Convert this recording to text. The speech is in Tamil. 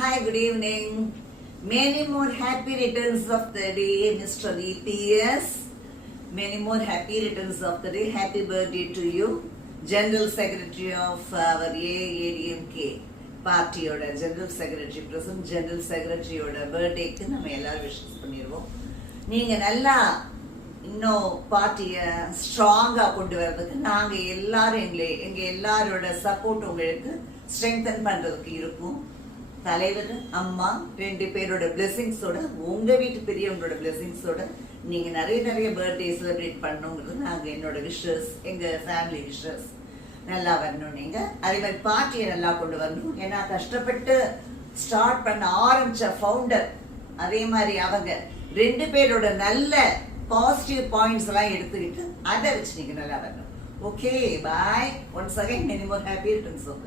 Hi, good evening. Many more happy returns of the day, Mr. EPS. Many more happy returns of the day. Happy birthday to you. General Secretary of our AADMK party oda General Secretary, President General Secretary oda birthday க்கு நம்ம எல்லாரும் விஷஸ் பண்ணிடுவோம். நீங்க நல்லா இன்னும் பார்ட்டியை ஸ்ட்ராங்கா கொண்டு வரதுக்கு நாங்க எல்லாரும் எங்க எல்லாரோட சப்போர்ட் உங்களுக்கு ஸ்ட்ரெங்தன் பண்றதுக்கு இருக்கும். தலைவர் அம்மா 2 பேரோட பிளெஸிங்ஸோட உங்க வீட்டு பெரியவங்களோட பிளெஸிங்ஸோட நீங்க நிறைய பர்த்டே செலிப்ரேட் பண்ணணுங்கிறது நாங்க என்னோட விஷஸ், எங்க ஃபேமிலி விஷஸ் நல்லா வரணும். நீங்க அதே மாதிரி பார்ட்டியை நல்லா கொண்டு வரணும். ஏன்னா கஷ்டப்பட்டு ஸ்டார்ட் பண்ண ஆரம்பிச்ச ஃபவுண்டர், அதே மாதிரி அவங்க 2 பேரோட நல்ல பாசிட்டிவ் பாயிண்ட்ஸ் எல்லாம் எடுத்துக்கிட்டு அதை வச்சு நீங்க நல்லா வரணும். Okay, bye. Once again many more happy returns of